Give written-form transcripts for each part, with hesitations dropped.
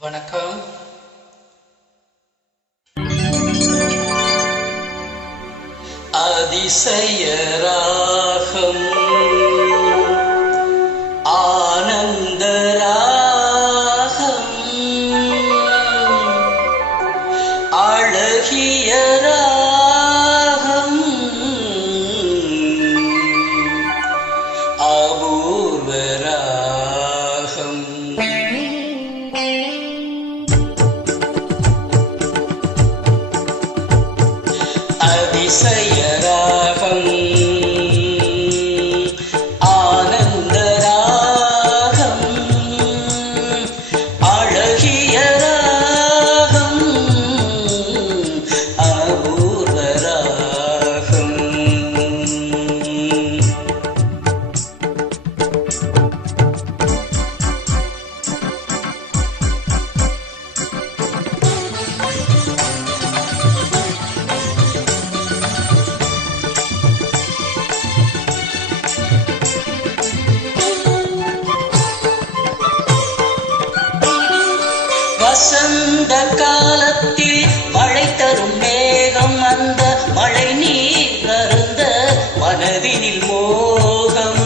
வணக்கம். அதிசய ராகம் ஆனந்த ராகம் அழகிய ராகம் அபூர்வ ராகம். அதிசய ராகம் ஆனந்த ராகம் அழகிய ராகம் அபூர்வ ராகம். வசந்த காலத்தில் மழை தரும் மேகம், அந்த மழை நீர் அருந்த மனதினில் மோகம்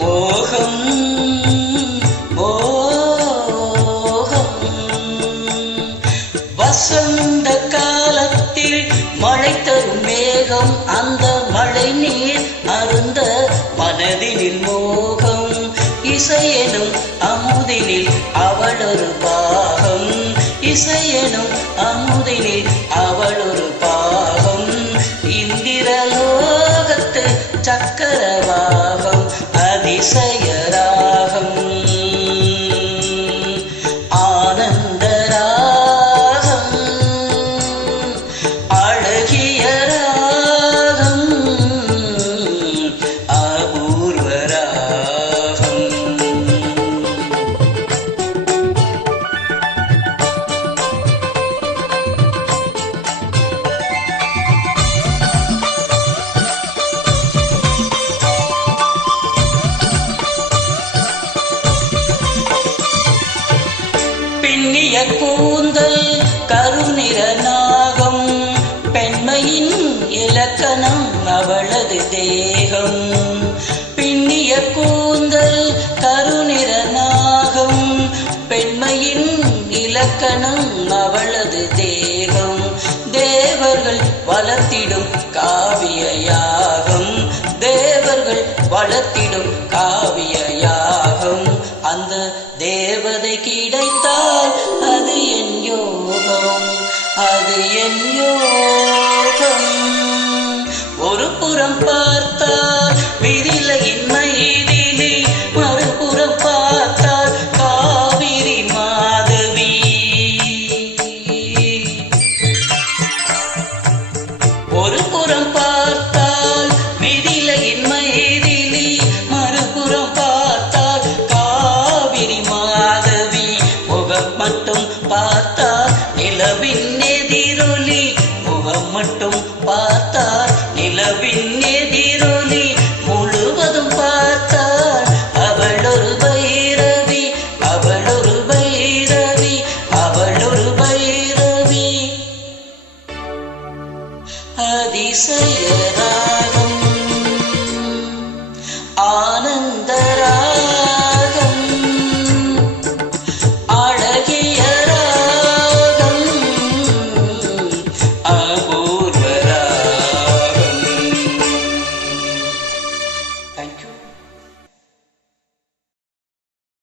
மோகம் மோகம். வசந்த காலத்தில் மழை தரும் மேகம், அந்த மழை நீர் அருந்த மனதினில் மோகம். இசையெனும் அமுதினில் அவளொரு பாகம், இசையெனும் அமுதினில் அவளொரு பாகம். இந்திரலோகத்து சக்கரவாகம் அதிசய ராகம் ஆனந்த ராகம் அழகிய ராகம் அபூர்வ ராகம். பின்னிய கூந்தல் கருநிற நாகம், பெண்மையின் இலக்கணம் அவளது தேகம். பின்னிய கூந்தல் கருநிற நாகம், பெண்மையின் இலக்கணம் அவளது தேகம். தேவர்கள் வளர்த்திடும் காவிய யாகம், தேவர்கள் வளர்த்திடும் காவிய யாகம். அந்த தேவதை கிடைத்தால் அது என் யோகம், அது என் யோகம். ஒரு புறம் பார்த்தால்